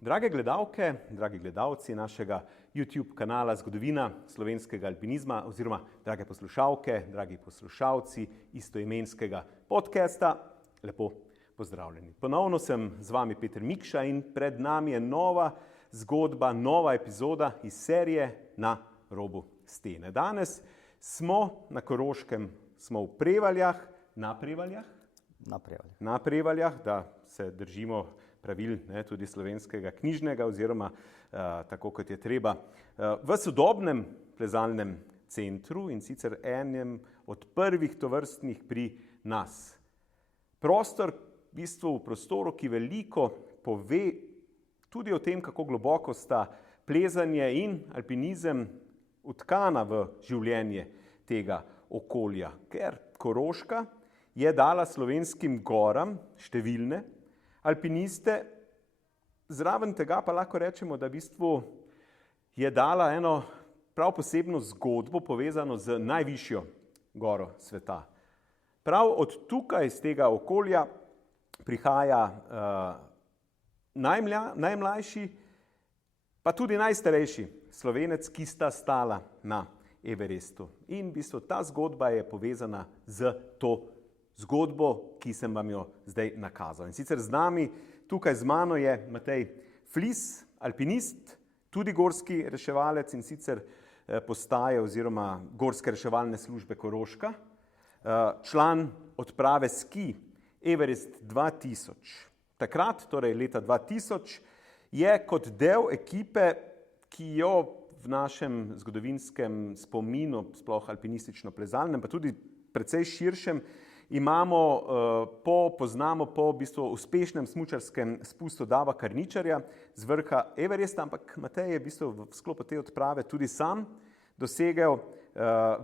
Drage gledalke, dragi gledalci našega YouTube kanala Zgodovina slovenskega alpinizma oziroma drage poslušalke, dragi poslušalci istoimenskega podcasta, lepo pozdravljeni. Ponovno sem z vami Peter Mikša in pred nami je nova zgodba, nova epizoda iz serije Na robu stene. Danes smo na Koroškem, smo v Prevaljah, na Prevaljah, da se držimo pravil tudi slovenskega knjižnega oziroma tako, kot je treba, v sodobnem plezalnem centru in sicer enem od prvih tovrstnih pri nas. Prostor, v bistvu v prostoru, ki veliko pove tudi o tem, kako globoko sta plezanje in alpinizem vtkana v življenje tega okolja, ker Koroška je dala slovenskim goram številne alpiniste, zraven tega pa lahko rečemo, da v bistvu je dala eno prav posebno zgodbo povezano z najvišjo goro sveta. Prav od tukaj, iz tega okolja, prihaja najmlajši, pa tudi najstarejši Slovenec, ki sta stala na Everestu. In v bistvu ta zgodba je povezana z to zgodbo, ki sem vam jo zdaj nakazal. In sicer z nami, tukaj z mano je Matej Flis, alpinist, tudi gorski reševalec in sicer postaje oziroma gorske reševalne službe Koroška, član odprave ski Everest 2000. Takrat, torej leta 2000, je kot del ekipe, ki jo v našem zgodovinskem spominu, sploh alpinistično-plezalnem, pa tudi precej širšem, poznamo po v bistvu uspešnem smučarskem spustu Dava Karničarja z vrha Everesta, ampak Matej je v bistvu v sklopu te odprave tudi sam dosegel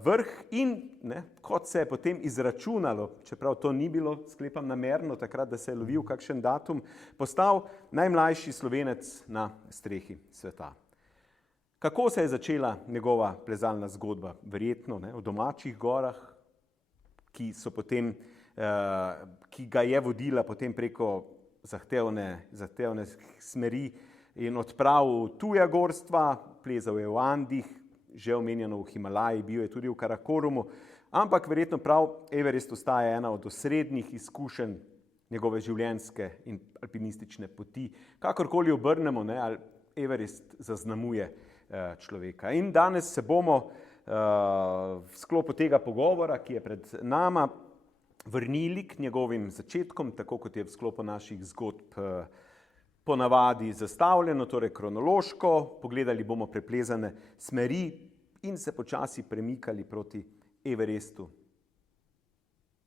vrh in, kot se je potem izračunalo, čeprav to ni bilo, sklepam namerno, takrat, da se je lovil kakšen datum, postal najmlajši Slovenec na strehi sveta. Kako se je začela njegova plezalna zgodba? Verjetno v domačih gorah, ki ga je vodila potem preko zahtevne smeri in odprav tuja gorstva, plezal je v Andih, že omenjeno v Himalaji, bil je tudi v Karakorumu, ampak verjetno prav Everest ostaja ena od osrednjih izkušenj njegove življenjske in alpinistične poti. Kakorkoli obrnemo, Everest zaznamuje človeka. In danes se bomo v sklopu tega pogovora, ki je pred nama, vrnili k njegovim začetkom, tako kot je v sklopu naših zgodb ponavadi zastavljeno, torej kronološko, pogledali bomo preplezane smeri in se počasi premikali proti Everestu.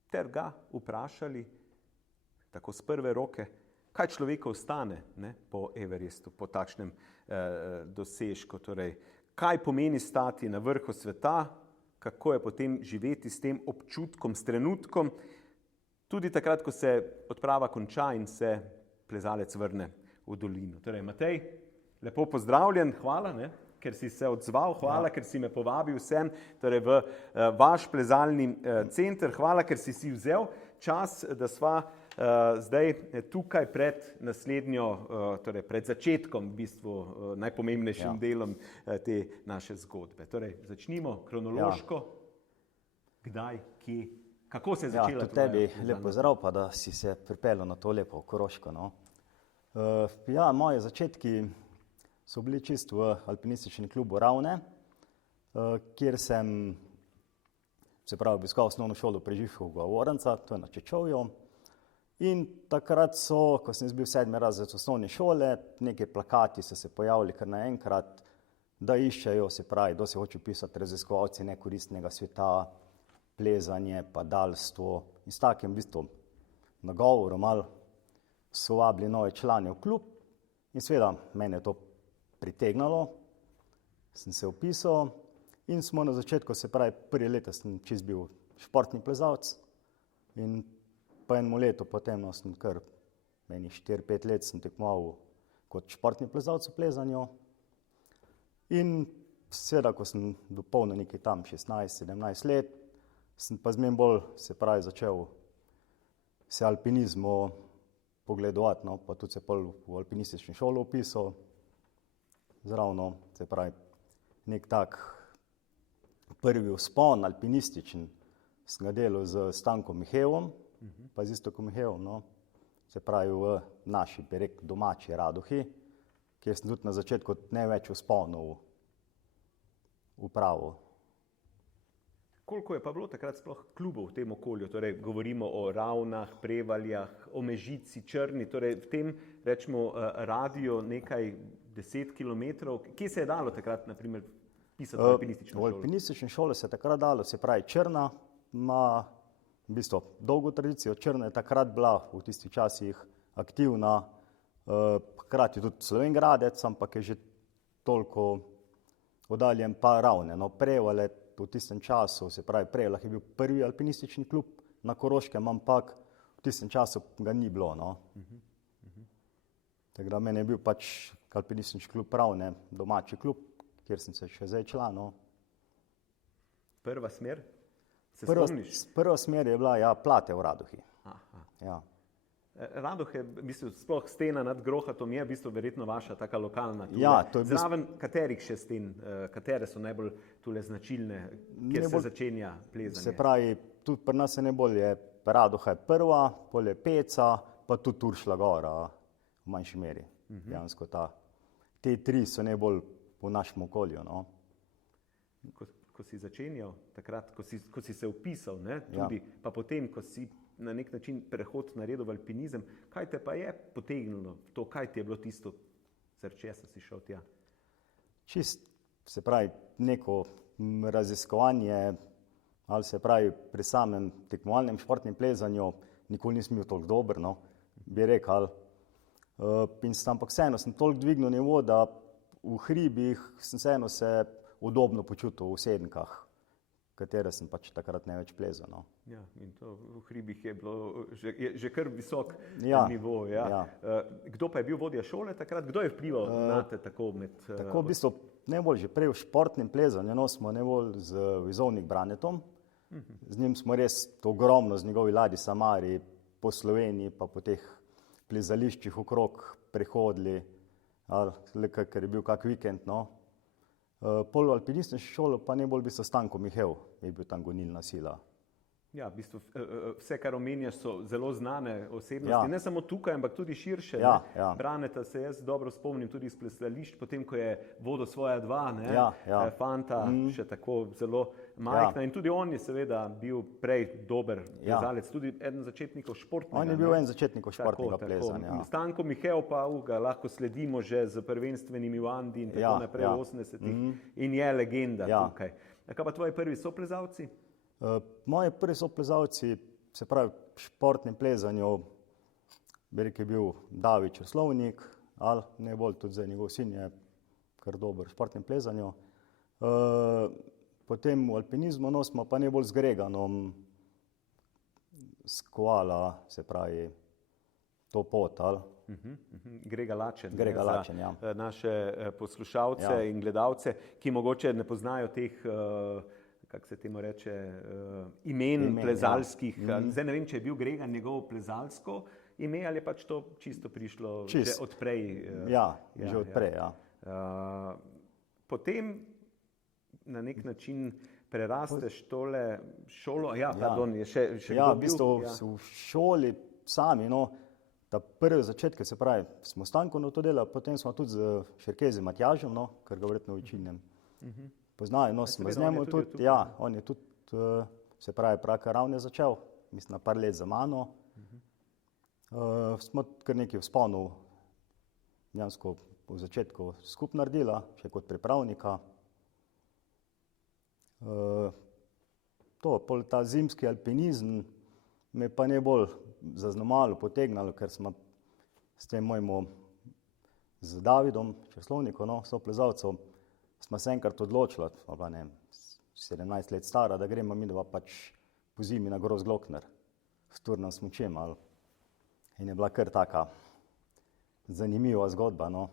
Ter ga vprašali, tako z prve roke, kaj človeka ostane po Everestu, po takšnem dosežku, torej kaj pomeni stati na vrhu sveta, kako je potem živeti s tem občutkom, s trenutkom, tudi takrat, ko se odprava konča in se plezalec vrne v dolino. Torej, Matej, lepo pozdravljen, hvala, ker si se odzval, hvala, ker si me povabil sem, torej v vaš plezalni center, hvala, ker si vzel čas, da sva zdaj tukaj pred naslednjo, torej pred začetkom, v bistvu najpomembnejšim delom te naše zgodbe. Torej, začnimo kronološko. Kdaj, kje, kako se je začela? Tudi tebi lep pozdrav, pa da si se pripeljal na to lepo Koroško. Moji začetki so bili čisto v alpinističnem klubu Ravne, kjer sem obiskal osnovno šolo Preživškovega Oranca, to je na Čečovju. In takrat so, ko sem bil 7. razred osnovne šole, neki plakati so se pojavili kar naenkrat, da iščejo, se pravi, kdo se hoče pisati raziskovalci nekoristnega sveta, plezanje, padalstvo. In s takim v bistvu nagovorom malo so vabili nove člane v klub in seveda mene je to pritegnalo, sem se vpisal in smo na začetku, se pravi, prvi leta sem čist bil športni plezalec in po enem letu potem sem kar 4-5 let sem tekmoval kot športni plezalec v plezanju. In seveda, ko sem dopolnil nekaj tam 16-17 let, sem pa zmeraj bolj, se pravi, začel se alpinizmu pogledovati, no, pa tudi se pol v alpinistični šolo upisal zravno, se pravi, nek tak prvi vzpon alpinističen sem ga delal z Stankom Mihevom, pa z Iztokom Mihevom, no, se pravi v naši, bi rekel, domači Radohi, kjer sem tudi na začetku največ vzponov upravil. Koliko je pa bilo takrat sploh klubov v tem okolju? Torej, govorimo o Ravnah, Prevaljah, o Mežici, Črni, torej v tem, rečemo, radiju nekaj 10 kilometrov. Kje se je dalo takrat, na primer, pisati v alpinistično šolo? V alpinistični šoli se je takrat dalo, se pravi, Črna ima v bistvu dolgo tradicijo. Črna je takrat bila v tistih časih aktivna, hkrati tudi Slovenj Gradec, ampak je že toliko oddaljen pa Ravne. No, Prevalje v tistem času, se pravi, Prevaljah je bil prvi alpinistični klub na Koroškem, ampak v tistem času ga ni bilo. No. Tako da meni je bil pač alpinistični klub Ravne domači klub, kjer sem se še zdaj članil. Prva smer? Se spomniš? Prva smer je bila, ja, Plate v Radohi. Aha. Ja. Radohe, v bistvu, sploh stena nad Grohatom je v bistvu verjetno vaša taka lokalna. Tule. Ja, to je zraven katerih še sten, katere so najbolj tule značilne, kjer se začenja plezanje? Se pravi, tudi pri nas je najbolj je Radoha je prva, pol je Peca, pa tudi Turšla gora v manjši meri. Dejansko te tri so najbolj v našem okolju. No. Ko si začenjal, takrat, ko si se upisal, ne, tudi, ja. Pa potem, ko si na nek način prehod naredil v alpinizem, kaj te pa je potegnilo to, kaj ti je bilo tisto, zaradi česa si šel tja? Čist, se pravi, neko raziskovanje, ali se pravi, pri samem tekmovalnem športnem plezanju nikoli nisem bil toliko dober, no, bi rekel. Ampak vseeno sem toliko dvignil nivo, da v hribih sem vseeno se udobno počutil v sedenkah, katere sem pač takrat največ plezal. No. Ja, in to v hribih je bilo že kar visok nivo. Ja. Ja. Kdo pa je bil vodja šole takrat? Kdo je vplival na te tako med... Tako v bistvu najbolj že prej v športnem plezanju, no, smo najbolj z Vizovnik Branetom. Z njim smo res ogromno z njegovi ladji Samari po Sloveniji, pa po teh plezališčih okrog prehodili, ker je bil kak vikend, no. Pol v alpinistični šoli pa najbolj bi se Stanko Mihev, je bil tam gonilna sila. Ja, v bistvu vse, kar omenjaš, so zelo znane osebnosti, ja. Ne samo tukaj, ampak tudi širše. Ja, ja. Braneta se jaz dobro spomnim tudi iz plezališč, potem, ko je vodil svoja dva, ne, ja. Fanta, še tako zelo majhna. Ja. In tudi on je seveda bil prej dober plezalec, tudi eden začetnikov športnega. On je bil en začetnikov športnega plezanja. Ja. Stanko Mihev pa ga lahko sledimo že z prvenstvenimi v Andi in tako naprej v 80-ih in je legenda tukaj. Kaj pa tvoji prvi soplezalci? Moji prvi soplezalci, se pravi v športnem plezanju, bi rekel, je bil David Črslovnik, ali najbolj tudi zdaj njegov sin je kar dober v športnem plezanju. Potem v alpinizmu no, smo pa najbolj z Greganom skovala, se pravi, to pot, ali? Grega Lačen, ja. Naše poslušalce in gledalce, ki mogoče ne poznajo teh kako se temu reče, imen plezalskih. Ja. Zdaj ne vem, če je bil Gregan njegovo plezalsko ime ali je pač to čisto prišlo že odprej. Že odprej, ja. Potem na nek način prerasteš tole šolo. Pardon, je še kdo bil? V bistvu v šoli sami, no, ta prvi začetke, se pravi, smo Stankovno to delali, potem smo tudi z Šerkezi Matjažem, no, kar ga verjetno večinem poznajo, no, smo z njemu tudi, on je tudi, se pravi, Praka Ravne začel, mislim, na par let za mano. Smo kar nekaj vzponov, dejansko v začetku skupaj naredila, še kot pripravnika. Pol ta zimski alpinizem me pa najbolj zaznamalo, potegnalo, ker smo s tem mojim z Davidom Črslovnikom, no, soplezalcem, smo se enkrat odločili, 17 let stara, da gremo midva pač po zimi na Grozglokner s turnem smučem. In je bila kar taka zanimiva zgodba. No.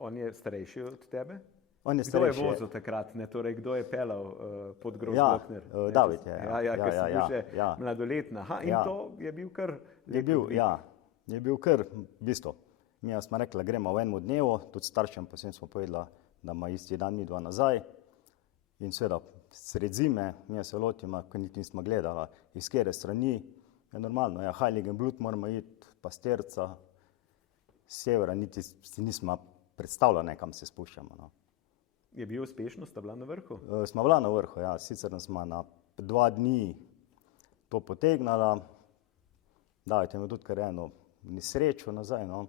On je starejši od tebe? On je starejši. Kdo je vozil takrat? Ne? Torej, kdo je pelal pod Grozglokner? David je. Ker si bil še mladoletna. In to je bil kar lep. je bil kar, v bistvu, mi smo rekli, gremo v enem dnevu, tudi staršem potem smo povedali, da ima isti dan mi dva nazaj. In seveda, sred zime, mi se lotimo, ko niti nismo gledali, iz kjere strani, je normalno, ja, Heiligenblut moramo iti, pa Sterca, severa, niti si nismo predstavljali, kam se spuščamo. No. Je bil uspešno, sta bila na vrhu? Smo bila na vrhu, ja, sicer smo na 2 dni to potegnala, dajte mi tudi kar eno nesrečo nazaj, no.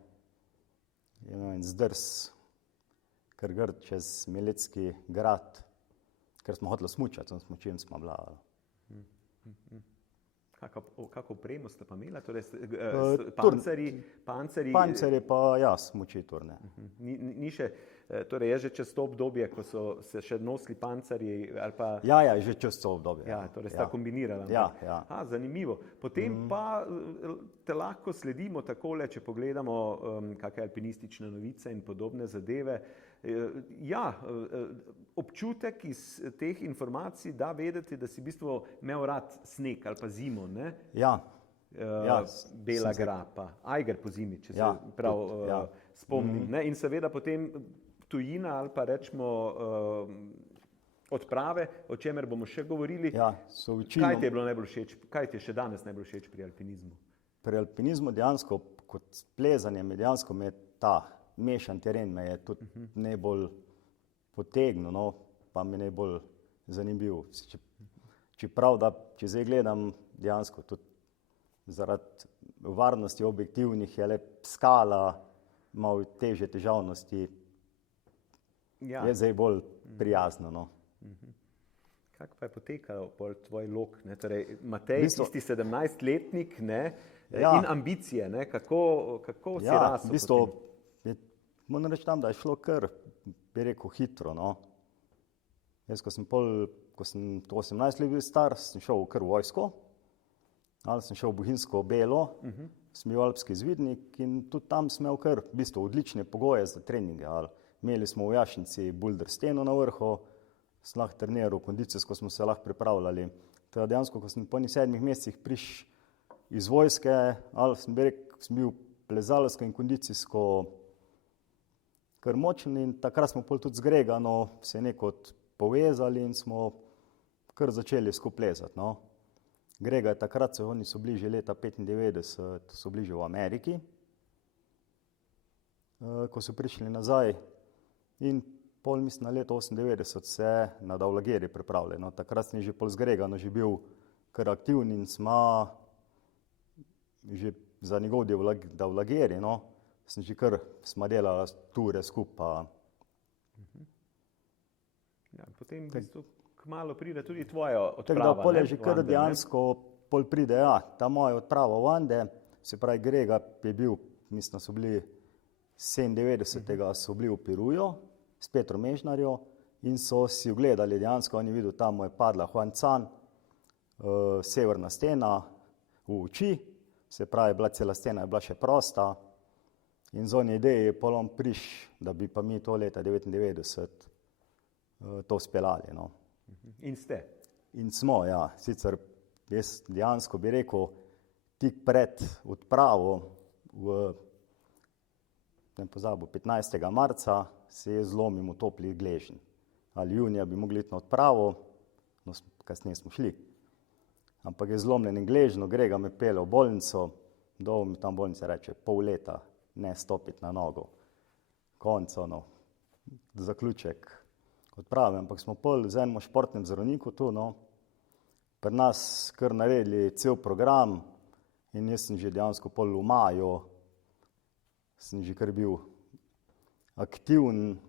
Je imel en zdrs, kar grd čez Miletski grad, ker smo hoteli smučati, smučim smo bila. Kako opremo ste pa imela? Torej, pancerji? Pancerji pa ja, smuči turne. Ni še, torej je že čez to obdobje, ko so se še nosili pancerji ali pa... Ja, že čez to obdobje. Ja, torej sta kombinirala. Ja. Zanimivo. Potem pa te lahko sledimo takole, če pogledamo kakšne alpinistične novice in podobne zadeve. Ja, občutek iz teh informacij da vedeti, da si v bistvu imel rad sneg ali pa zimo, ne? Ja. Bela grapa, Eiger po zimi, če se prav spomnim. Ne? In seveda potem tujina ali pa rečemo odprave, o čemer bomo še govorili. Ja, Kaj ti je bilo najbolj všeč, kaj ti je še danes najbolj všeč pri alpinizmu? Pri alpinizmu dejansko, kot plezanje, dejansko me ta mešan teren me je tudi najbolj potegnil, no, pa mi najbolj zanimiv. Čeprav, da če zdaj gledam dejansko tudi zaradi varnosti objektivnih je le skala, malo težje težavnosti, je zdaj bolj prijazno. No. Kako pa je potekal tvoj lok? Torej, Matej, tisti 17-letnik, ne? In ambicije, ne? Kako si rasel? V bistvu, moram reči tam, da je šlo kar, bi rekel, hitro. No. Jaz, ko sem 18 let bil star, sem šel kar v vojsko, ali sem šel v Bohinjsko Belo, sem bil alpski izvidnik in tudi tam sem imel kar v bistvu odlične pogoje za treninge. Imeli smo v Jašnici boulder steno na vrhu, sem lahko treniral, kondicijsko smo se lahko pripravljali. Teda dejansko, ko sem po 7 mesecih prišel iz vojske, sem bil plezalsko in kondicijsko kar močen in takrat smo tudi z Gregano se nekot povezali in smo kar začeli skupaj plezati. No. Grega je takrat, oni so bili že leta 95, so bili že v Ameriki, ko so prišli nazaj in mislim na leto 98 se na Davlageri pripravljali. No. Takrat sem že z Gregano že bil kar aktivni in smo že za njegov Davlageri, no. Sem že kar smo delali ture skupaj. Ja, potem v bistvu kmalu pride tudi tvoja odprava. Tako da pol je že kar dejansko pol pride, ta moja odprava v Ande, se pravi Grega je bil, mislim, so bili 97. so bili v Piruju s Petrom Mežnarjo in so si ogledali dejansko, on je videl, tam je padla Huancan, severna stena v oči, se pravi, cela stena je bila še prosta. In z one ideje je polom da bi pa mi to leta 99 to speljali. No. In ste? In smo, ja. Sicer jaz dejansko bi rekel, tik pred odpravo ne pozabil, 15. marca se je zlomil topli gležnj. Ali junija bi mogli iti na odpravo, no kasneje smo šli. Ampak je zlomljen gležnj, Grega me pele v bolnico, dol mi tam bolnice reče, pol leta ne stopiti na nogo. Konc, zaključek odprave, ampak smo pol z enim športnim zdravniku tu, no, pri nas kar naredili cel program in jaz sem že dejansko pol v maju, sem že kar bil aktiven,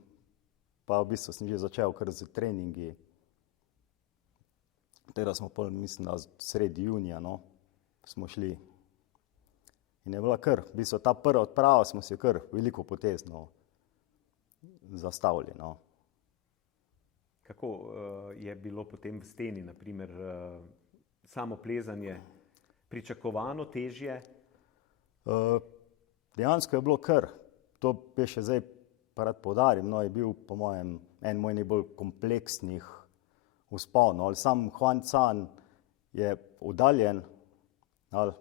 pa v bistvu sem že začel kar z treningi. Teda smo pol, mislim, da sredi junija, no, smo šli. In je bila kar, v bistvu ta prva odprava smo se kar veliko potezno zastavili. No. Kako je bilo potem v steni, naprimer, samo plezanje pričakovano, težje? Dejansko je bilo kar, to je še zdaj pa rad poudarim, no, je bil po mojem en moj najbolj kompleksnih vzponov. Sam Huancan je oddaljen,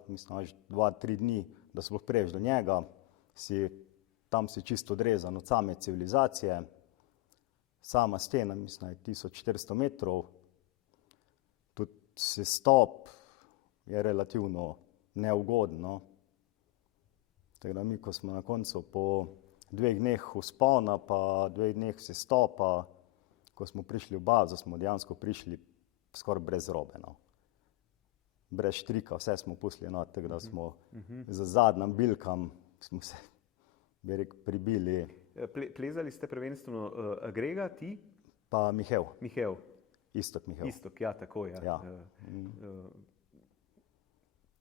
mislim, 2-3 dni da sploh priješ do njega, tam si čisto odrezan od same civilizacije. Sama stena, mislim, je 1400 metrov. Tudi sestop je relativno neugoden. No. Tako da mi, ko smo na koncu po 2 dneh vzpona, pa 2 dneh sestopa, ko smo prišli v bazo, smo dejansko prišli skoraj brez robe. No. Brez štrika, vse smo pustili, no, tako da smo za zadnjim bilkam smo se, bi rekel, pribili. Plezali ste prvenstveno Grega, ti? Pa Mihev. Istok, ja, tako je. Ja.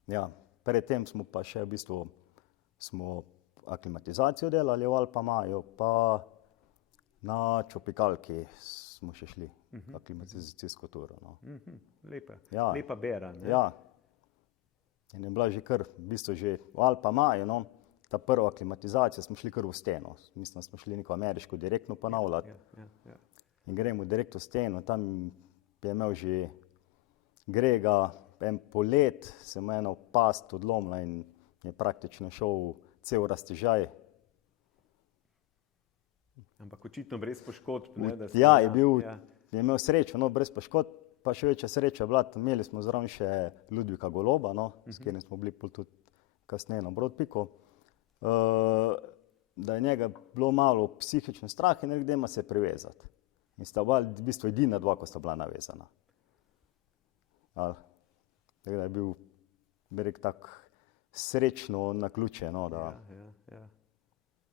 Ja, predtem smo pa še v bistvu smo aklimatizacijo delali v Alpamaju, pa na Čopikalki smo še šli aklimatizacijsko turo. No. Lepa bera. Ne? Ja. In je bila že kar, v bistvu že v Alpamaju, no, ta prva aklimatizacija, smo šli kar v steno. Mislim, smo šli neko ameriško direktno ponavljati. Ja. In gremo direkt v steno, tam je imel že Grega en polet, se mu ena past odlomila in je praktično šel cel raztežaj. Ampak očitno brez poškodb. Je imel srečo, no, brez poškodb, pa še večja sreča bila, imeli smo zraven še Ludvika Goloba, no, s katerim smo bili tudi kasneje na Brodpiku, da je njega bilo malo psihično strah in nekdema se privezati. In sta bila v bistvu edina dva, ko sta bila navezana. Tako da je bil, bi rekel, tako srečno naključje. No, da...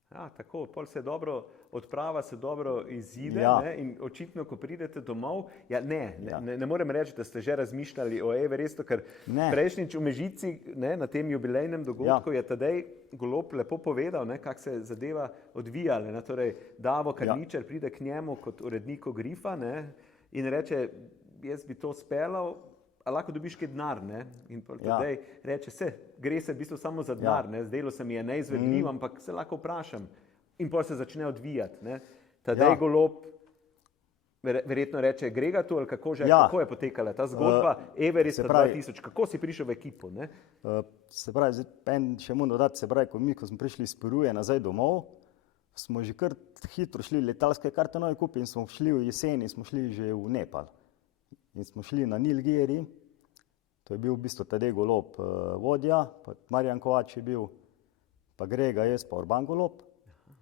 Ja, tako, pol se dobro, odprava se dobro izide, ne, in očitno, ko pridete domov, ne morem reči, da ste že razmišljali o Everestu, ker prejšnjič v Mežici, ne, na tem jubilejnem dogodku je Tadej Golob lepo povedal, ne, kako se zadeva odvijala. Ne, torej, Davo Karničar pride k njemu kot uredniku Grifa, ne, in reče, jaz bi to speljal, a lahko dobiš kaj denar, ne? In Tadej reče, gre se v bistvu samo za denar, ne? Zdelo se mi je neizvedljivo, ampak se lahko vprašam. In potem se začne odvijati, ne? Tadej Golob verjetno reče, Grega tu, ali kako je potekala ta zgodba Everesta 2000, kako si prišel v ekipo, ne? Se pravi, še moram dodati, ko smo prišli iz Peruje nazaj domov, smo že kar hitro šli letalske karte nove kupi in smo šli v jeseni, smo šli že v Nepal. In smo šli na Nilgiri, to je bil v bistvu Tadej Golob vodja, pa Marjan Kovač je bil, pa Grega, jaz pa Urban Golob.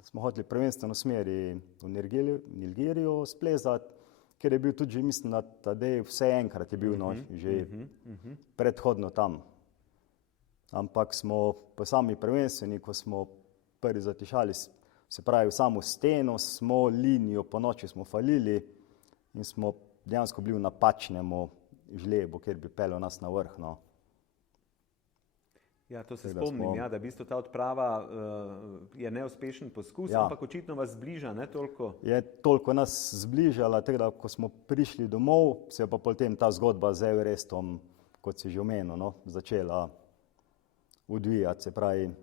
Smo hoteli prvenstveno smeri v Nilgirijo splezati, ker je bil tudi že, mislim, da Tadej vse enkrat je bil že predhodno tam. Ampak smo po sami prvenstveni, ko smo prvi zatišali, se pravi v samo steno, smo linijo po noči smo falili in smo dejansko bili v napačnemu žlebu, kjer bi peljal nas na vrh. No. Ja, to se spomnim, da v bistvu ta odprava je neuspešen poskus, ampak očitno vas zbliža, ne toliko? Je toliko nas zbližala, tako da ko smo prišli domov, se je pa potem ta zgodba z Everestom, kot si že omenil, no, začela odvijati. Se pravi,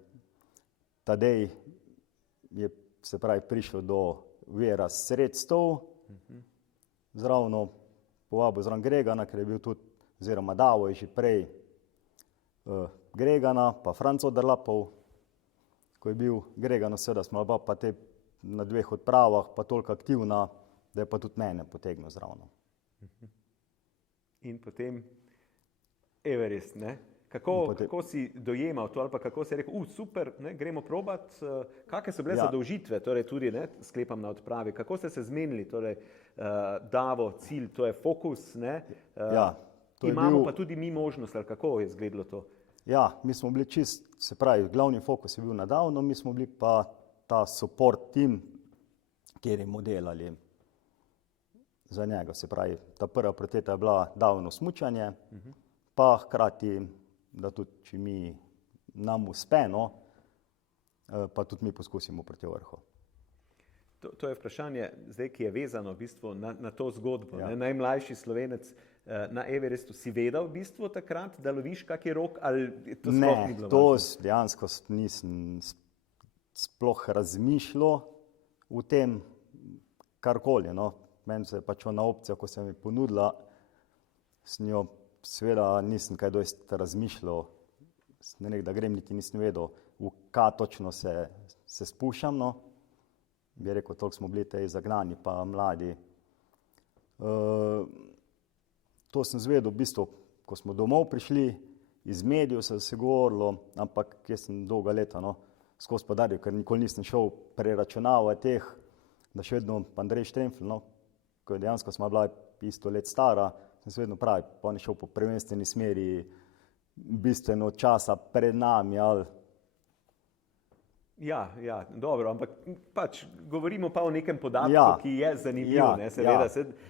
Tadej je prišel do vira sredstev, zravno povabil zraven Gregana, ker je bil tudi, oziroma Davo je že prej Gregana, pa Franc Oderlapov, ko je bil Gregano, seveda smo pa te na 2 odpravah, pa toliko aktivna, da je pa tudi mene potegnil zravno. In potem Everest, ne? Kako si dojemal to, ali pa kako si rekel, super, ne, gremo probat, kakšne so bile zadolžitve, torej tudi, ne, sklepam na odpravi, kako ste se zmenili, torej Davo, cilj, to je fokus, ne, imamo pa tudi mi možnost, ali kako je izgledalo to? Ja, mi smo bili se pravi, glavni fokus je bil na Davno, mi smo bili pa ta support team, kjer smo delali za njega, se pravi, ta prva prioriteta je bila Davno smučanje, pa hkrati, da tudi, če nam uspe, no, pa tudi mi poskusimo proti vrhu. To je vprašanje, zdaj, ki je vezano v bistvu na to zgodbo. Ne? Najmlajši Slovenec na Everestu, si vedel v bistvu takrat, da loviš kaki rok, ali to sploh ni bilo? Ne, to dejansko nisem sploh razmišljal v tem karkoli. No. Meni se je pač ona opcija, ko se mi ponudila, s njo seveda nisem kaj dosti razmišljal, da grem, niti nisem vedel, v kaj točno se spuščam. No. Bi rekel, toliko smo bili tej zagnani pa mladi. To sem zvedel v bistvu, ko smo domov prišli, iz medijev se govorilo, ampak jaz sem dolga leta skozi podaril, ker nikoli nisem šel preračunavati teh, da še vedno Andrej Štremfelj, ko dejansko smo bila isto let stara, sem se vedno pravi, pa on je šel po prvenstveni smeri bistveno časa pred nami. Ali... Ja, dobro, ampak pač govorimo pa o nekem podatku, ki je zanimiv, ne, seveda,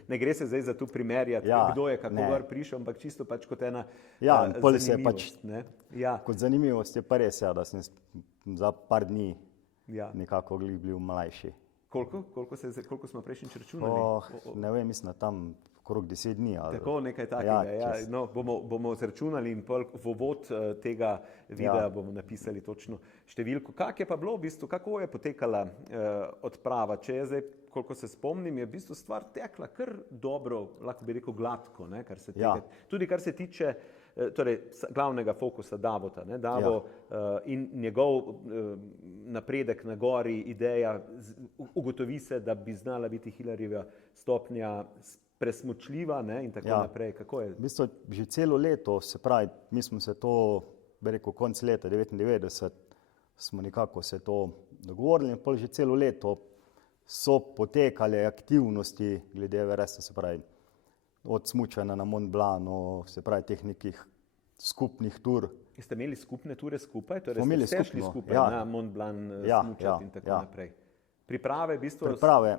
ne gre se zdaj za tu primerjati, kdo je kako gor prišel, ampak čisto pač kot ena zanimivost. Kot zanimivost je pa res, da sem za par dni nekako bil mlajši. Koliko smo prejšnjič računali? Ne vem, mislim, da tam okrog 10 dni. Tako, nekaj takega. No, bomo zračunali in v uvod tega videa bomo napisali točno številko. Kako je pa bilo v bistvu, kako je potekala odprava? Če je zdaj, koliko se spomnim, je v bistvu stvar tekla kar dobro, lahko bi rekel gladko, ne, kar se tega, tudi kar se tiče torej glavnega fokusa Davota, ne, Davo in njegov napredek na gori, ideja, ugotovi se, da bi znala biti Hillaryjeva stopnja presmučljiva, ne, in tako naprej. Kako je? V bistvu že celo leto, se pravi, mi smo se to, bi rekel, konc leta 99, smo nekako se to dogovorili in pol že celo leto so potekale aktivnosti glede Everesta, se pravi, od smučanja na Mont Blancu, se pravi, teh nekih skupnih tur. Ste imeli skupne ture skupaj? Torej ste šli skupaj na Mont Blanc smučati in tako naprej? Priprave, v bistvu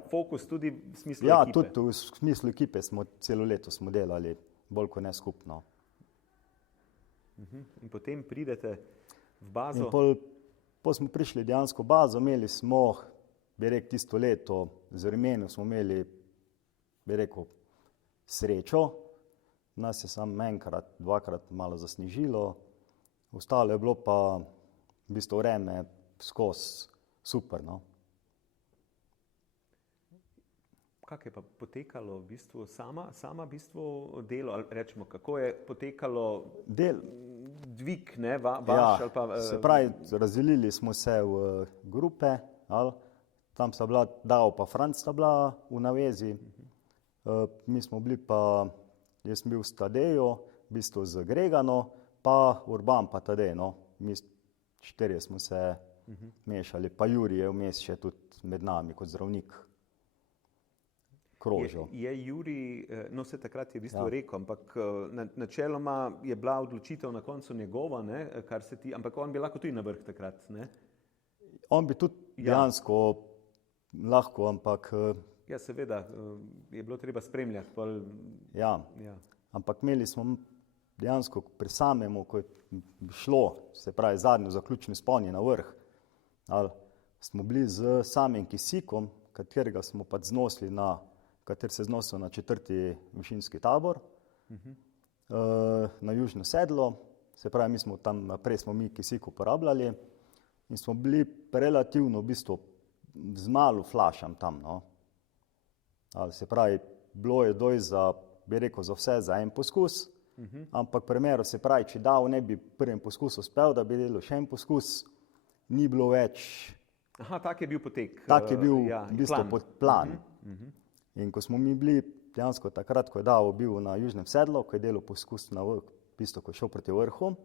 fokus tudi v smislu ekipe? Ja, tudi v smislu ekipe smo celo leto smo delali, bolj kot ne skupno. In potem pridete v bazo? In pol smo prišli dejansko v bazo, imeli smo, bi rekel, tisto leto z vremenom smo imeli, bi rekel, srečo. Nas je samo enkrat, dvakrat malo zasnežilo, ostalo je bilo pa v bistvu vreme skozi super, no. Kako je pa potekalo v bistvu sama v bistvu delo, ali rečemo, kako je potekalo dvig, ne, vaš ali pa... Se pravi, razdelili smo se v grupe, tam sta bila Davo pa Franc sta bila v navezi, mi smo bili pa, jaz sem bil s Tadejo, v bistvu z Gregano, pa Urban pa Tadej, no, mi štirje smo se mešali, pa Jurij je vmes še tudi med nami kot zdravnik. Je Jurij, no se takrat je v bistvu rekel, ampak načeloma je bila odločitev na koncu njegova, ne, kar se ti, ampak on bi lahko tudi na vrh takrat, ne? On bi tudi dejansko lahko, ampak... Ja, seveda, je bilo treba spremljati. Ampak imeli smo dejansko pri samemu, ko je šlo, se pravi zadnjo zaključni vzpon na vrh, smo bili z samim kisikom, katerega smo pa znosili kater se znosil na 4. višinski tabor, na južno sedlo, se pravi, mi smo tam naprej smo mi kisik uporabljali in smo bili relativno v bistvu z malo flašam tam, no. Se pravi, bilo je doj za, bi rekel, za vse za en poskus, ampak primeru se pravi, če Davo ne bi prvem poskusu uspel, da bi delal še en poskus, ni bilo več... tak je bil potek. Tak je bil v bistvu plan. In ko smo mi bili dejansko takrat, ko je Davo bil na južnem sedlu, ko je delal poskus na vrh, v bistvu, ko je šel proti vrhu,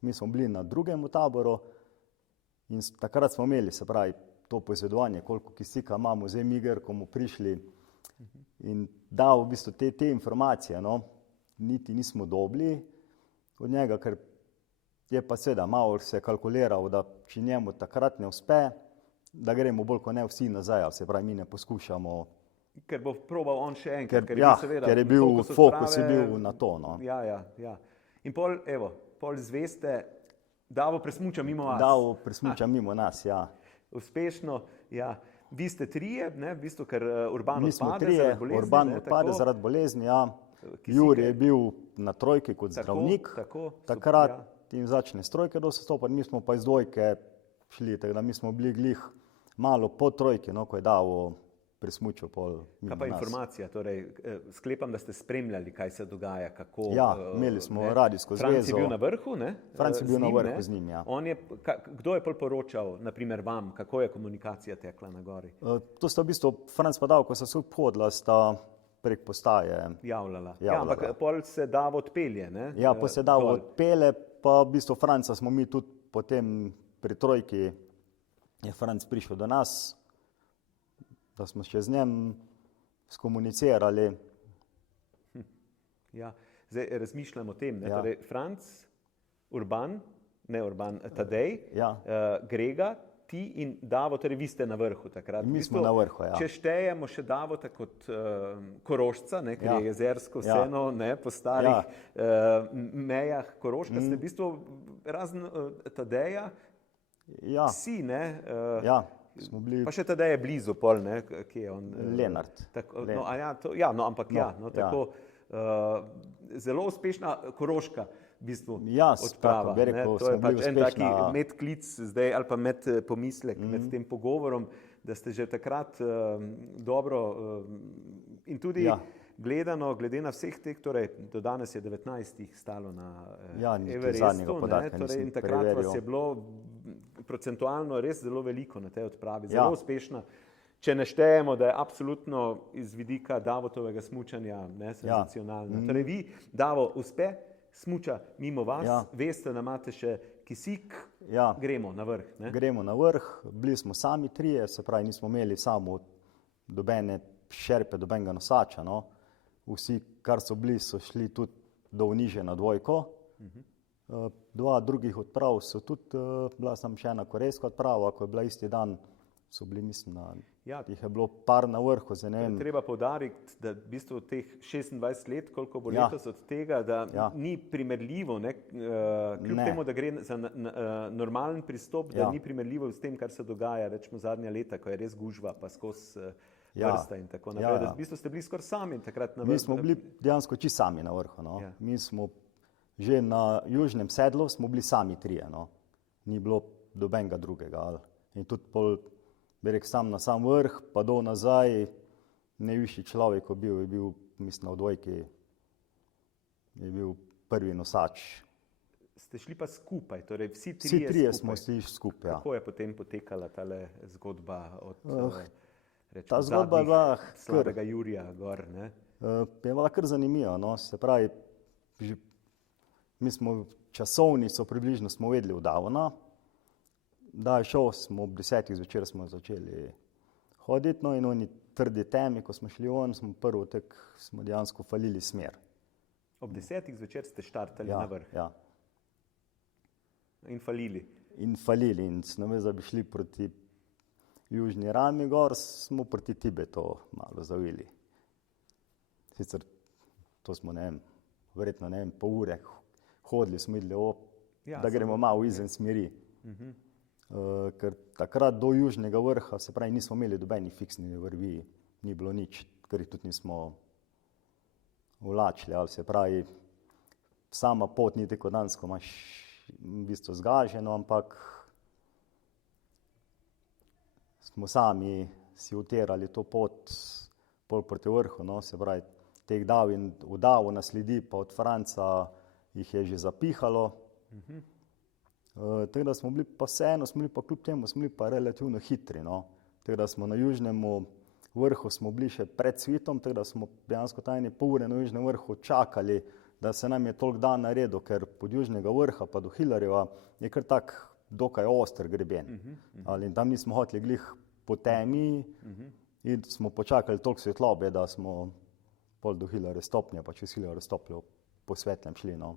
mi smo bili na drugem taboru in takrat smo imeli, se pravi, to poizvedovanje, koliko kisika imamo, zdaj mi ko mu prišli in Davo v bistvu te informacije, no, niti nismo dobili od njega, ker je pa seveda malo se kalkuliral, da če njemu takrat ne uspe, da gremo bolj kot ne vsi nazaj, se pravi, mi ne poskušamo. Ker bo probal on še enkrat, ker je bil fokus je bil na to, no. Ja. In pol zveste, Davo presmuča mimo vas. Davo presmuča mimo nas, ja. Uspešno, ja. Vi ste trije, ne, v bistvu, ker Urban odpade zaradi bolezni. Urban odpade zaradi bolezni, ja. Jurij je bil na trojki kot zdravnik, takrat in začne s trojke dosti stopati, mi smo pa iz dvojke šli, tako da mi smo bili glih malo po trojki, no, ko je Davo presmučil pol mimo Kaj pa nas. informacija? Torej, sklepam, da ste spremljali, kaj se dogaja, kako... Ja, imeli smo radijsko zvezo. Franc je bil na vrhu, ne? Franc je bil Z na njim, vrhu ne? z njim, ja. Kdo je pol poročal, naprimer vam, kako je komunikacija tekla na gori? To sta v bistvu Franc pa Davko, ko sta se obhodila, sta prek postaje Javljala. Ja, javljala. ampak pol se Davo odpelje, ne? Ja, pa se Davo Dol. odpele, pa v bistvu Franca smo mi tudi potem pri trojki, je Franc prišel do nas, da smo še z njim skomunicirali. Ja, zdaj razmišljam o tem, ne? Ja. Torej, Franc, Tadej, Ja. Grega, ti in Davo, torej vi ste na vrhu takrat. Mi V smo na vrhu, ja. Če štejemo še Davota kot Korošca, ne, ker Ja. je jezersko Ja. vseeno, ne, po starih mejah Koroška, ste v bistvu razen Tadeja, Ja, vsi, ne, ja, smo bili pa še Tadej je blizu pol, ne, kje je on? Lenart. Tako, Lenart. no, a ja, ja, no, ampak No, ja, no, ja. tako, zelo uspešna Koroška v bistvu Ja, odprava. skratka, bi rekel, To je smo pač bili en taki uspešna. medklic zdaj ali pa med pomislek med tem pogovorom, da ste že takrat dobro in tudi Ja. gledano, glede na vseh teh, torej do danes je 19 jih stalo na Ja, niti Everestu, zadnjega ne, podatka torej nisem in takrat vas preveril. je bilo procentualno res zelo veliko na tej odpravi, Ja. zelo uspešna. Če ne štejemo, da je absolutno iz vidika Davotovega smučanja senzacionalna. Torej vi, Davo, uspe, smuča mimo vas, Ja. veste, da imate še kisik, Ja. gremo na vrh. Ne? Gremo na vrh, bili smo sami trije, se pravi, nismo imeli samo dobene šerpe, dobenega nosača. No. Vsi, kar so bili, so šli tudi do Uniže na dvojko. Dva drugih odprav so tudi, bila sem še ena korejska odprava, ko je bila isti dan, so bili, mislim, Ja. jih je bilo par na vrhu, zdaj ne vem. Treba poudariti, da v bistvu teh 26 let, koliko bo Ja. letos od tega, da Ja. ni primerljivo, ne, kljub Ne. temu, da gre za normalen pristop, da Ja. ni primerljivo s tem, kar se dogaja, rečemo zadnja leta, ko je res gužva, pa skozi Ja. vrsta in tako naprej. Ja, ja. Da v bistvu ste bili skoraj sami takrat na vrhu. Mi smo bili dejansko čisto sami na vrhu. No. Ja. Mi smo že na južnem sedlu smo bili sami trije. No. Ni bilo dobenega drugega. Ali. In tudi pol, bi rekel, sam na sam vrh, pa do nazaj, najvišji človek, ko je bil, mislim, na dvojki, je bil prvi nosač. Ste šli pa skupaj, torej vsi Vsi trije skupaj. smo šli skupaj. Ja. Kako je potem potekala tale zgodba od rečemo, Ta zgodba je bila zadnjih slabega Jurija gor, ne? Je bila kar zanimiva. No. Se pravi, že, mi smo časovnico približno smo vedeli od davna, da je šel, smo ob 10 zvečer smo začeli hoditi, no in oni trdi temi, ko smo šli on, smo prvo tek, smo dejansko falili smer. Ob 10 zvečer ste štartali Ja, na vrh ja. in falili. In falili in namesto da bi šli proti južni rami gor, smo proti Tibetu malo zavili. Sicer to smo, ne vem, verjetno, ne vem, pol ure hodili, smo videli, Ja, da gremo samo- malo izven smeri. Ker takrat do južnega vrha, se pravi, nismo imeli dobenih fiksnih vrvi, ni bilo nič, ker jih tudi nismo vlačili, ali se pravi, sama pot ni tako danes, ko imaš v bistvu zgaženo, ampak smo sami si utirali to pot pol proti vrhu, no, se pravi, teh dav in udav nas sledi, pa od Franca jih je že zapihalo. Tako da smo bili pa vseeno, smo bili pa kljub temu, smo bili pa relativno hitri, no. Tako da smo na južnemu vrhu smo bili še pred svitom, tako da smo dejansko tajne pol ure na južnem vrhu čakali, da se nam je toliko dan naredil, ker pod južnega vrha pa do Hilarjeva je kar tak dokaj oster greben. In tam nismo hoteli glih po temi in smo počakali toliko svetlobe, da smo pol do Hilarje stopnje, pa čez Hilarje stopnje po svetlem šli, no.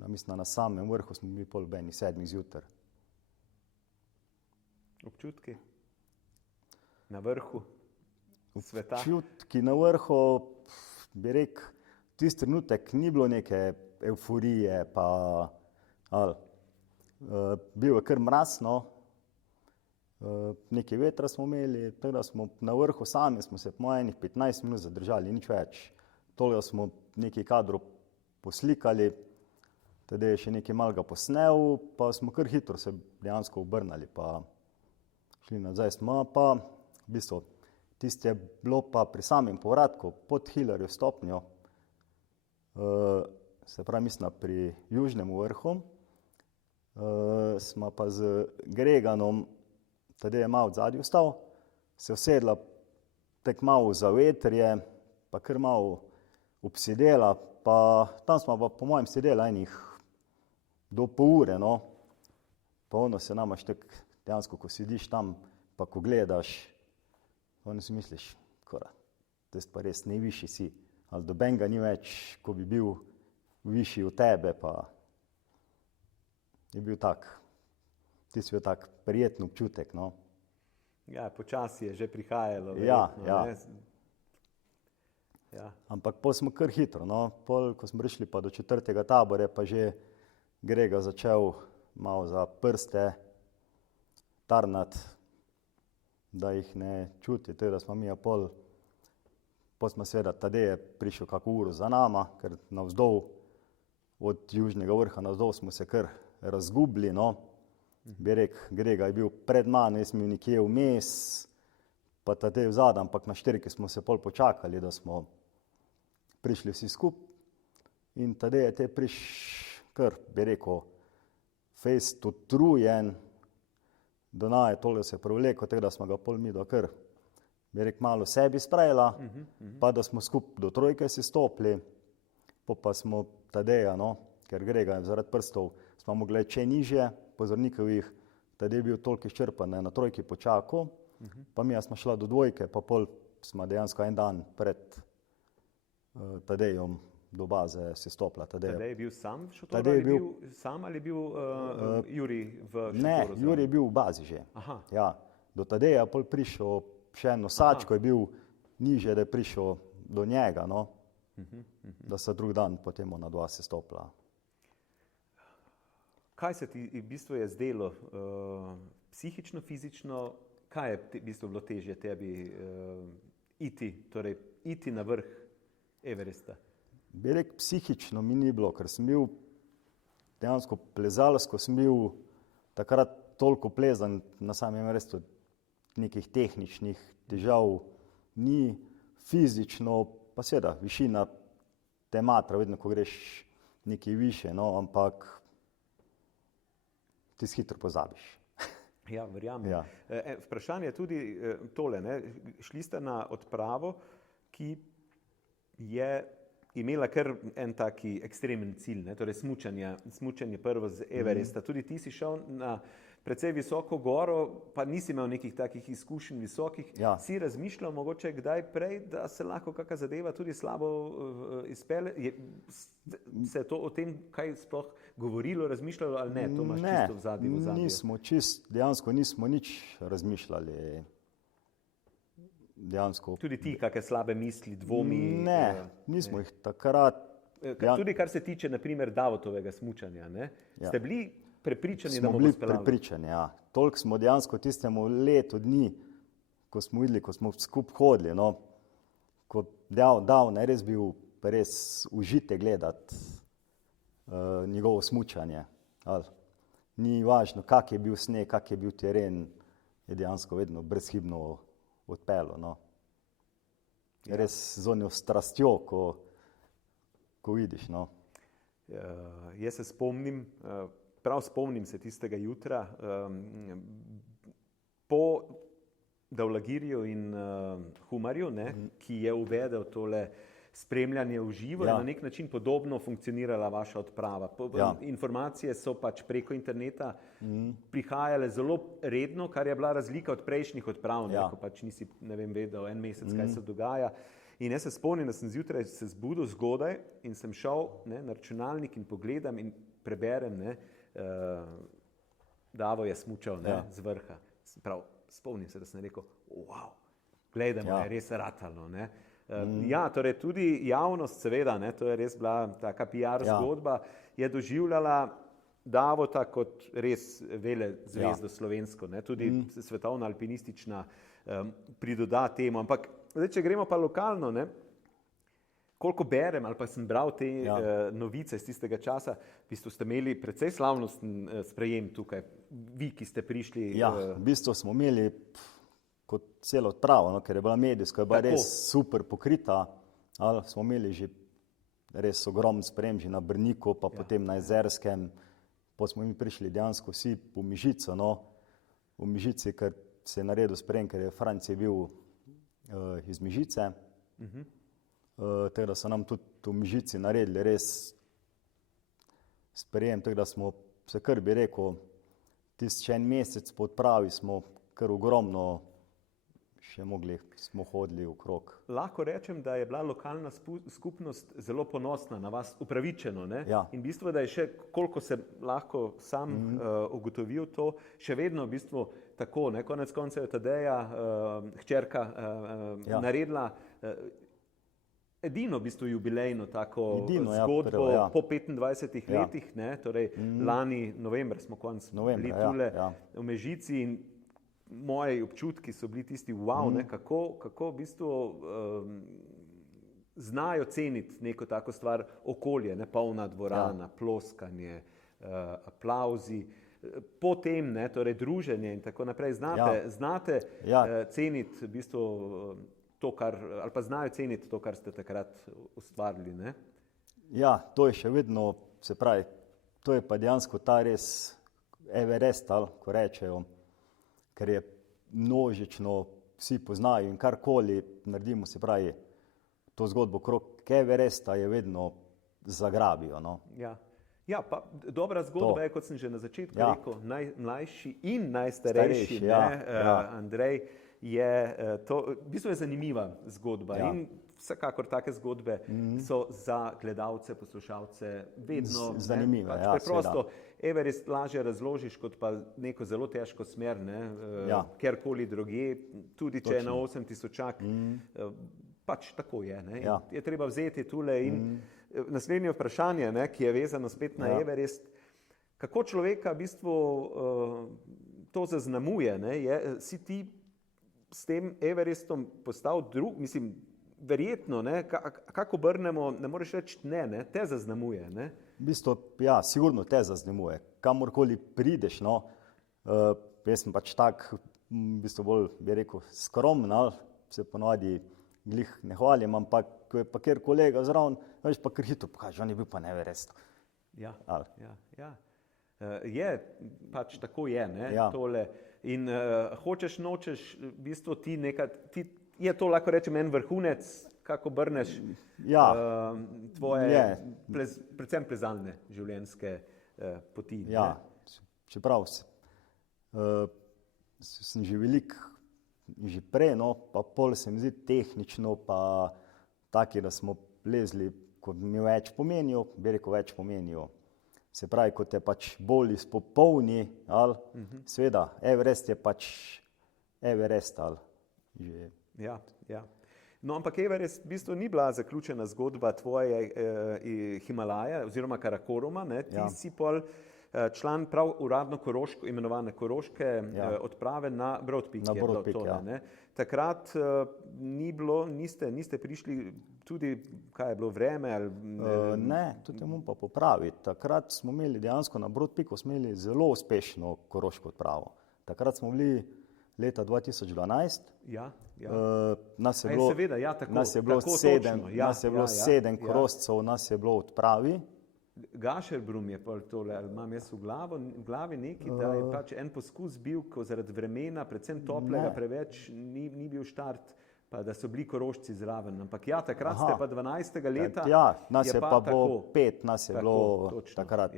Mislim, da na samem vrhu smo bili pol ob 7 zjutraj. Občutki na vrhu sveta. Občutki na vrhu, bi rekel, tisti trenutek ni bilo neke evforije, pa bil je kar mraz, no. Nekaj vetra smo imeli, tako da smo na vrhu sami, smo se po enih 15 minut zadržali, nič več. Toliko smo nekaj kadrov poslikali, teda je še nekaj malega posnel, pa smo kar hitro se dejansko obrnali, pa šli nazaj. Smo pa v bistvu Tisto je bilo pa pri samem povratku pod Hillerjev stopnjo, se pravi, mislim, pri južnem vrhu, smo pa z Greganom, tedaj je malo odzadju stal, se usedla tek malo za vetrje, pa kar malo obsedela, pa tam smo pa po mojem sedela enih do pol ure, no. Pa ono se namaš tek, dejansko, ko sediš tam, pa ko gledaš, ono si misliš, kora, test pa res najvišji si, ali dobenga ni več, ko bi bil višji od tebe, pa je bil tak, tisti bil tak prijeten občutek, no. Ja, počasi je že prihajalo. Ja, verjetno, ja. ne. Ja. Ampak pol smo kar hitro, no. Pol, ko smo prišli pa do 4. tabora, pa že Grega začel malo za prste tarnati, da jih ne čuti, tako da smo mi pol smo seveda, tadej je prišel kako uro za nama, ker navzdol, od južnega vrha navzdol smo se kar razgubili, no. Bi rekel, Grega je bil pred mano, jaz sem bil nekje vmes, pa tadej vzadaj, ampak na štirki smo se pol počakali, da smo prišli vsi skup. In tadej je te kar, bi rekel, fejst utrujen, do naje tole se prevleko, tako da smo ga pol mi do kar, bi rekel, malo sebi spravila, pa da smo skup do trojke si stopili, pa smo tadeja, no, ker Grega zaradi prstov smo mogli če nižje, pozornikovih, tadej je bil toliko izčrpan, na trojki počakal, pa mi smo šla do dvojke, pa pol smo dejansko en dan pred Tadejom do baze si stopila. Tadej je bil sam v šotoru, Tadej je ali bil sam, ali je bil Jurij v šotoru? Ne, Jurij je bil v bazi že. Aha. Ja, do Tadeja je pol prišel še en nosač, ko je bil niže, da je prišel do njega, no, da se drug dan potem na dva si stopila. Kaj se ti v bistvu je zdelo, psihično, fizično, kaj je v bistvu bilo težje tebi iti na vrh Everesta? Bi rekel, psihično mi ni bilo, ker sem bil dejansko plezalsko, sem bil takrat toliko plezan na samem Everestu, nekih tehničnih težav ni, fizično, pa seveda, višina te matra, vedno, ko greš nekaj više, no, ampak ti hitro pozabiš. Ja, verjamem. Ja. Vprašanje je tudi tole, ne? Šli ste na odpravo, ki je imela kar en taki ekstremen cilj, ne? Torej smučanje prvo z Everesta. Tudi ti si šel na precej visoko goro, pa nisi imel nekih takih izkušenj visokih. Ja. Si razmišljal mogoče kdaj prej, da se lahko kakšna zadeva tudi slabo izpelje? Se je to o tem, kaj sploh govorilo, razmišljalo ali ne? To imaš čisto v zadnjem. Nismo dejansko nismo nič razmišljali. Dejansko. Tudi ti, kakšne slabe misli, dvomi? Ne, nismo jih takrat. Tudi kar se tiče, na primer, Davotovega smučanja, ne? Ja. Ste bili prepričani, da Smo bomo bili speljali? prepričani, ja. Toliko smo dejansko tistemu letu dni, ko smo videli, ko smo skup hodili, no, ko davno je res bil res užite gledati njegovo smučanje. Ni važno, kak je bil sneg, kak je bil teren, je dejansko vedno brezhibno odpeljal, no. Res z onjo strastjo, ko vidiš, no. Jaz se spomnim, prav spomnim se tistega jutra, po Davlagiriju in Humarju, ne, ki je uvedel tole spremljanje v živo, Ja. je na nek način podobno funkcionirala vaša odprava. Ja. Informacije so pač preko interneta prihajale zelo redno, kar je bila razlika od prejšnjih odprav, Ja. ko pač nisi, ne vem, vedel en mesec, kaj se dogaja. In jaz se spomnim, da sem zjutraj se zbudil zgodaj in sem šel, ne, na računalnik in pogledam in preberem, ne, Davo je smučal, ne, Ja. z vrha. Spomnim se, da sem rekel, wow, gledamo, Ja. je res ratalo, ne. Ja, torej tudi javnost seveda, ne, to je res bila taka PR zgodba, je doživljala Davota kot res vele zvezdo slovensko, ne, tudi svetovna alpinistična pridoda temu, ampak zdaj, če gremo pa lokalno, ne, koliko berem ali pa sem bral te novice iz tistega časa, v bistvu ste imeli precej slavnosten sprejem tukaj, vi, ki ste prišli. Ja, v bistvu smo imeli kot celo odpravo, no, ker je bila medijsko, je bila Tako. res super pokrita, ali smo imeli že res ogromen sprejem že na Brniku, pa potem na Jezerskem, pa smo mi prišli dejansko vsi v Mežico, no, v Mežici, ker se je naredil sprejem, ker je Franci bil iz Mežice, tako da so nam tudi v Mežici naredili res sprejem, tako da smo se kar bi rekel, tisti še en mesec po odpravi smo kar ogromno še mogli, smo hodili okrog. Lahko rečem, da je bila lokalna skupnost zelo ponosna na vas, upravičeno, ne? Ja. In bistvo, da je še, koliko se lahko sam ugotovil to, še vedno v bistvu tako, ne? Konec koncev je Tadeja, hčerka, naredila edino v bistvu jubilejno tako zgodbo prvo, po 25 letih, ne? Torej lani novembra smo bili tule v Mežici in moji občutki so bili tisti, wow, ne? Kako v bistvu znajo ceniti neko tako stvar, okolje, ne? Polna dvorana, ploskanje, aplavzi, potem, ne? Torej druženje in tako naprej. Znate ceniti v bistvu to, ali pa znajo ceniti to, kar ste takrat ustvarili, ne? Ja, to je še vedno, se pravi, to je pa dejansko ta res Everest, ali ko rečejo, ker je množično, vsi poznajo in karkoli naredimo, se pravi, to zgodbo okrog Everesta je vedno zagrabijo, no. Ja, pa dobra zgodba je, kot sem že na začetku rekel, najmlajši in najstarejši, Andrej, je to, v bistvu je zanimiva zgodba in vsekakor take zgodbe so za gledalce, poslušalce vedno zanimive. Preprosto Everest lažje razložiš kot pa neko zelo težko smer, ne, kjerkoli drugje, tudi če je na 8000, pač tako je, ne, je treba vzeti tule in naslednje vprašanje, ne, ki je vezano spet na Everest, kako človeka v bistvu to zaznamuje, ne, si ti s tem Everestom postal mislim, verjetno, ne, kako obrnemo, ne moreš reči ne, te zaznamuje, ne? V bistvu, ja, sigurno te zaznamuje. Kamorkoli prideš, no, jaz sem pač tak, v bistvu bolj, bi rekel, skromen, se ponovadi glih ne hvalim, ampak ko je pa kjer kolega zraven, veš pa kar hitro pokaže, on je bil pa na Everestu. Ja. Je, pač tako je, ne, tole. In hočeš, nočeš, v bistvu je to, lahko rečem, en vrhunec, kako brneš tvoje, predvsem plezalne življenjske poti. Ja, čeprav sem že veliko, že prej, no, pa pol se mi zdi tehnično, pa taki, da smo plezli, ko mi več pomenijo, bi rekel, več pomenijo. Se pravi, ko te pač bolj izpopolni, ali seveda, Everest je pač Everest, ali že. Ja. No, ampak Everest v bistvu ni bila zaključena zgodba tvoje Himalaje oziroma Karakoruma, ne? Ti si pol član prav uradno imenovane koroške odprave na Broad Peak. Takrat niste prišli tudi, kaj je bilo vreme? Ali, ne, tudi moram pa popraviti. Takrat smo imeli dejansko na Broad Peaku zelo uspešno koroško odpravo. Takrat smo bili leta 2012. Nas je bilo 7 korostcev, nas je bilo v odpravi. Gašerbrum je pol tole, ali imam jaz v glavi nekaj, da je pač en poskus bil, ko zaradi vremena, predvsem toplega, preveč ni bil štart, pa da so bili Korošci zraven. Ampak takrat ste pa 12. leta. Nas je pa bilo 5, nas je bilo takrat.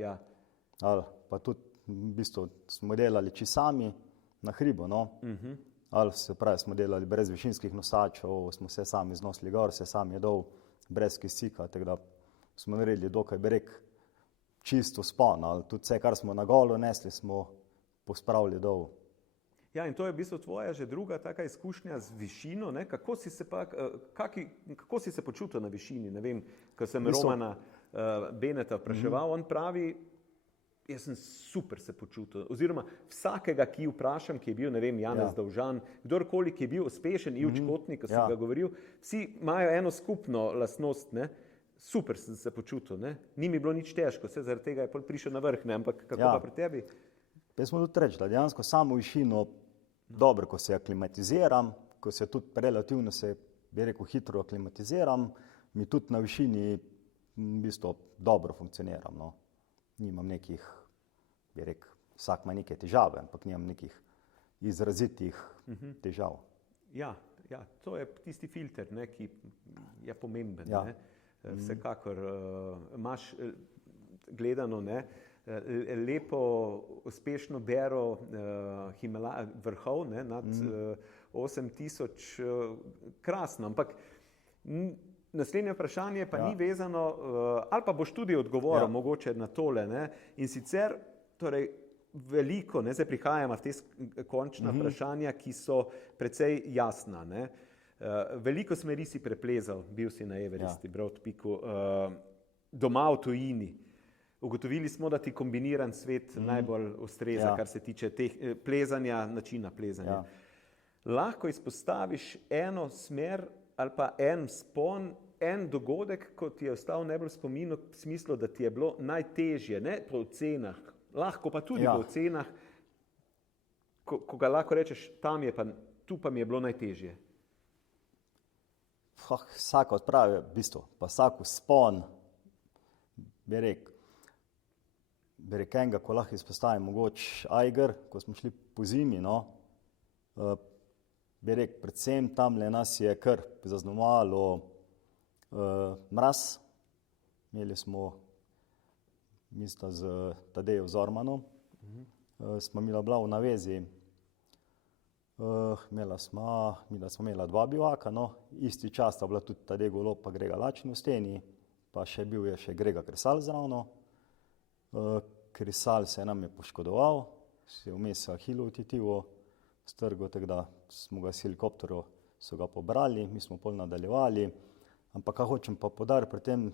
Pa tudi v bistvu smo delali sami na hribu, no. Ali se pravi, smo delali brez višinskih nosačev, smo se sami znosili gor, se sami jedol, brez kisika, tako da smo naredili dokaj, bi rekel, čisto spon, ali tudi vse, kar smo na golo nesli, smo pospravili dol. Ja, in to je v bistvu tvoja že druga taka izkušnja z višino, ne? Kako si se počutil na višini? Ne vem, ko sem Romana Beneta vpraševal, on pravi, jaz sem super se počutil, oziroma vsakega, ki vprašam, ki je bil, ne vem, Janez Dovžan, kdorkoli, ki je bil uspešen, Ivč Kotnik, ko sem ga govoril, vsi imajo eno skupno lastnost, ne? Super sem se počutil, ne? Ni mi bilo nič težko, vse zaradi tega je prišel na vrh, ne? Ampak kako pa pri tebi? Jaz smo tudi reči, da dejansko samo višino dobro, ko se aklimatiziram, ko se tudi relativno se, bi rekel, hitro aklimatiziram, mi tudi na višini v bistvu dobro funkcioniram. No. Nimam nekih, bi rekel, vsak ima neke težave, ampak nimam nekih izrazitih težav. Ja, to je tisti filter, ne, ki je pomemben. Ja. Ne. Vsekakor imaš gledano, ne, lepo, uspešno bero vrhov, ne, nad 8000, krasno, ampak naslednje vprašanje pa ni vezano, ali pa boš tudi odgovoril mogoče na tole, ne, in sicer, torej, veliko, ne, zdaj prihajamo v te končna vprašanja, ki so precej jasna, ne. Veliko smeri si preplezal, bil si na Everesti, Broad-Peaku, doma v tujini. Ugotovili smo, da ti kombiniran svet najbolj ustreza, kar se tiče teh plezanja, načina plezanja. Lahko izpostaviš eno smer ali pa en spon, en dogodek, ko ti je ostal najbolj v spominu, v smislu, da ti je bilo najtežje, ne po ocenah, lahko pa tudi po ocenah, ko ga lahko rečeš, tu pa mi je bilo najtežje. Vsaka odprava, v bistvu, pa vsak vzpon, bi rekel enega, ko lahko izpostavim, mogoče Eiger, ko smo šli po zimi, no, bi rekel, predvsem tamle nas je kar zaznamovalo mraz. Imeli smo, mislim, z Tadejem Zormanom, smo bila v navezi, smo imela 2 bivaka, no, isti čas sta bila tudi Tadej Golob pa Grega Lačin v steni, pa bil je še Grega Kresal zravno. Kresal se nam je poškodoval, se je vmes Ahilovo tetivo strgal, tako da smo ga s helikopterjem so ga pobrali, mi smo pol nadaljevali, ampak kaj hočem pa poudariti, pri tem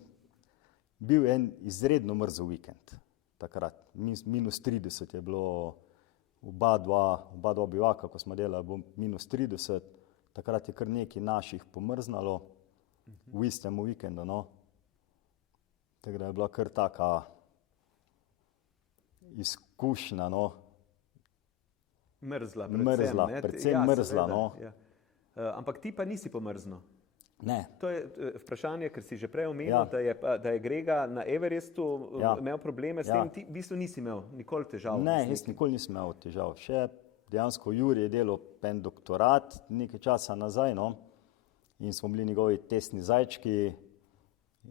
bil en izredno mrzel vikend takrat, -30 je bilo, oba dva bivaka, ko smo delali, bo -30, takrat je kar nekaj naših pomrznalo v istem vikendu, no. Tako da je bila kar taka izkušnja, no. Mrzla, predvsem mrzla, no. Ja. Ampak ti pa nisi pomrznil. Ne. To je vprašanje, ker si že prej omenil, da je Grega na Everestu imel probleme s tem, ti v bistvu nisi imel nikoli težav. Ne, jaz nikoli nisem imel težav. Še dejansko Juri je delal en doktorat nekaj časa nazaj, no, in smo bili njegovi testni zajčki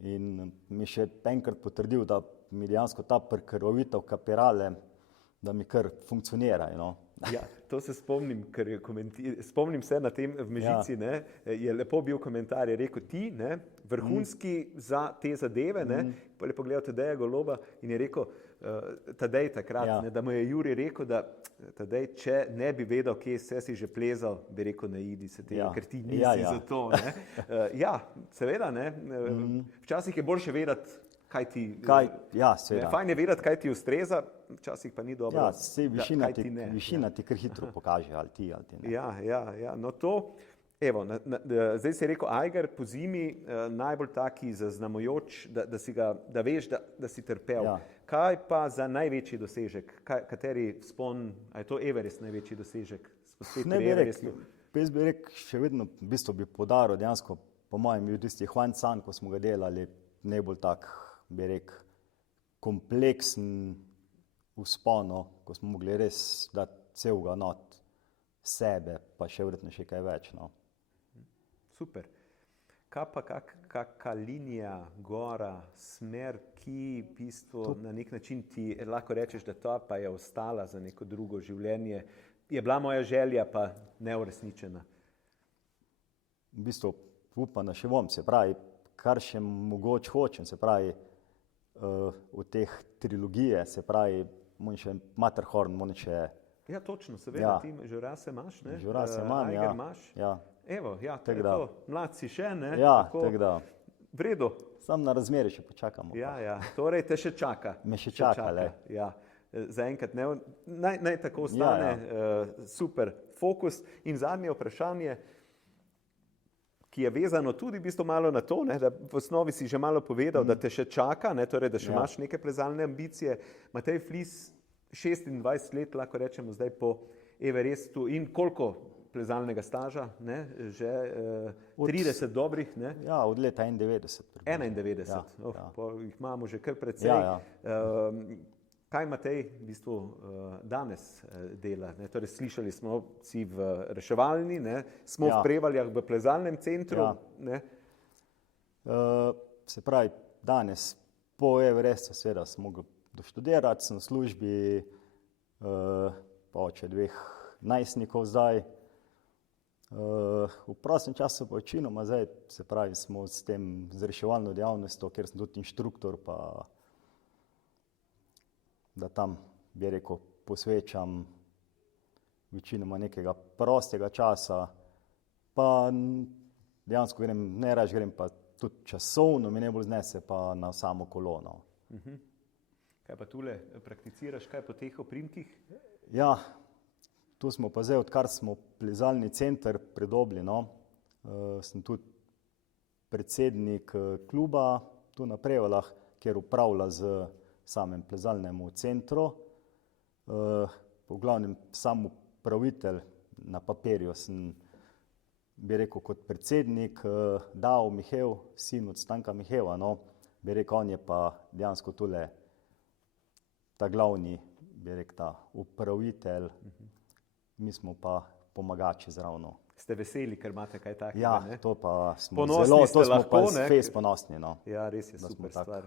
in mi še enkrat potrdil, da mi dejansko ta prekrvavitev kapirale, da mi kar funkcionirajo, no. Ja, to se spomnim, ker spomnim se na tem v Mežici, ne, je lepo bil komentar, je rekel ti, ne, vrhunski za te zadeve, ne, pa je pogledal Tadeja Goloba in je rekel, Tadej takrat, ne, da mu je Juri rekel, da Tadej, če ne bi vedel, kje vse si že plezal, bi rekel, ne idi se tega, ker ti nisi za to, ne. Ja, seveda, ne, včasih je boljše vedeti, kaj ti, fajn je vedeti, kaj ti ustreza, včasih pa ni dobro, višina ti kar hitro pokaže, ali ti ne. Ja, no to, evo, zdaj si rekel Eiger po zimi, najbolj taki zaznamujoč, da veš, da si trpel. Kaj pa za največji dosežek? Kateri vzpon, a je to Everest največji dosežek? Ne bi rekel, jaz bi rekel, še vedno v bistvu bi poudaril, dejansko po mojem bil tisti Huangshan, ko smo ga delali, najbolj tak, bi rekel, kompleksen vzpon, ko smo mogli res dati celega not sebe, pa še verjetno še kaj več, no. Super. Kaj pa kakšna linija, gora, smer, ki v bistvu na nek način ti lahko rečeš, da ta pa je ostala za neko drugo življenje, je bila moja želja pa neuresničena? V bistvu upam, da še bom, se pravi, kar še mogoče hočem, se pravi, v teh trilogije, se pravi, moram še Matterhorn, moram še... Ja, točno, seveda, ti Žurase imaš, ne? Žurase imam, Eiger imaš. Evo, ja, to je to, mlad si še, ne? Ja, tako da. V redu. Sam na razmeri še počakamo. Ja, torej te še čaka. Me še čaka, le. Ja, zaenkrat ne, naj tako ostane, super fokus. In zadnje vprašanje, ki je vezano tudi v bistvu malo na to, ne, da v osnovi si že malo povedal, da te še čaka, ne, torej, da še imaš neke plezalne ambicije. Matej Flis, 26 let, lahko rečemo zdaj po Everestu in koliko plezalnega staža, ne? Že 30 dobrih, ne? Ja, od leta 91. 91, Ja. Jih imamo že kar precej. Ja. Kaj Matej v bistvu danes dela? Ne? Torej, slišali smo si v reševalni, ne? Smo v Prevaljah v plezalnem centru. Ne? Se pravi, danes po Everestu seveda sem mogel doštudirati, sem v službi, pa oče 2 najstnikov zdaj. V prostem času pa večinoma zdaj, se pravi, smo s tem z reševalno dejavnostjo, kjer sem tudi inštruktor, pa da tam, bi rekel, posvečam večinoma nekega prostega časa, pa dejansko grem, najraje grem pa tudi časovno, mi najbolj znese pa na samo kolono. Kaj pa tule prakticiraš, kaj po teh oprimkih? Ja, tu smo pa zdaj, odkar smo plezalni center pridobili, sem tudi predsednik kluba tu na Prevaljah, kjer upravlja z samem plezalnemu centru. V glavnem sam upravitelj na papirju sem, bi rekel, kot predsednik Dao Mihev, sin od Stanka Miheva, bi rekel, on je pa dejansko tule ta glavni, bi rekel, ta upravitelj, mi smo pa pomagači zravno. Ste veseli, ker imate kaj takega? Ja, ne? to pa smo Ponosni zelo, ste to smo lahko, pa ne? fejs ponosni, Ja, res je super stvar.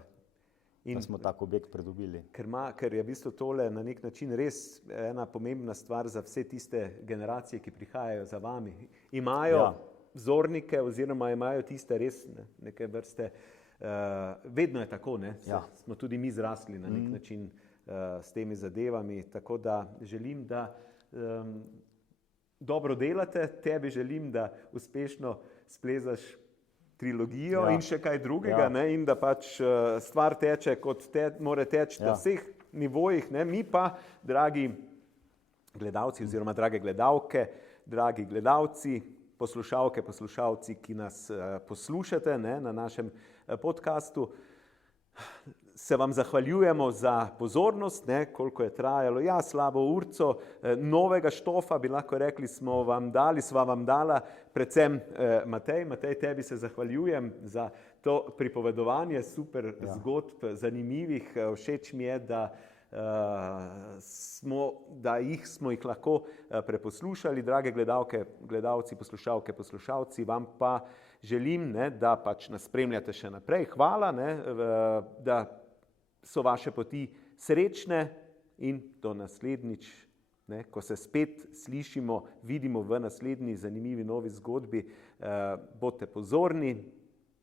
Da smo tak objekt pridobili. Ker je v bistvu tole na nek način res ena pomembna stvar za vse tiste generacije, ki prihajajo za vami. Imajo vzornike oziroma imajo tiste res neke vrste, vedno je tako, ne? Smo tudi mi zrasli na nek način s temi zadevami, tako da želim, da dobro delate, tebi želim, da uspešno splezaš trilogijo in še kaj drugega, ne? In da pač stvar teče, kot mora teči na vseh nivojih, ne? Mi pa, dragi gledalci oziroma drage gledalke, dragi gledalci, poslušalke, poslušalci, ki nas poslušate, ne? Na našem podcastu, se vam zahvaljujemo za pozornost, ne, koliko je trajalo, slabo urco, novega štofa, bi lahko rekli, sva vam dala, predvsem Matej. Matej, tebi se zahvaljujem za to pripovedovanje, super zgodb, zanimivih, všeč mi je, da smo jih lahko preposlušali, drage gledalke, gledalci, poslušalke, poslušalci, vam pa želim, ne, da pač nas spremljate še naprej. Hvala, ne, da so vaše poti srečne in do naslednjič, ne, ko se spet slišimo, vidimo v naslednji zanimivi novi zgodbi, bodite pozorni,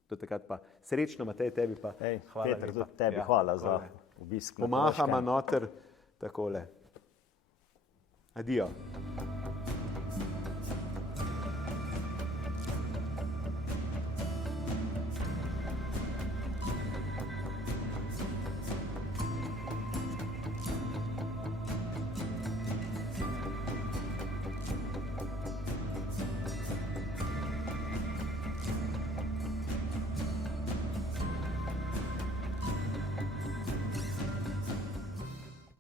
do takrat pa srečno, Matej, tebi pa. Peter, tudi tebi hvala za obisk. Pomahama noter takole. Adijo.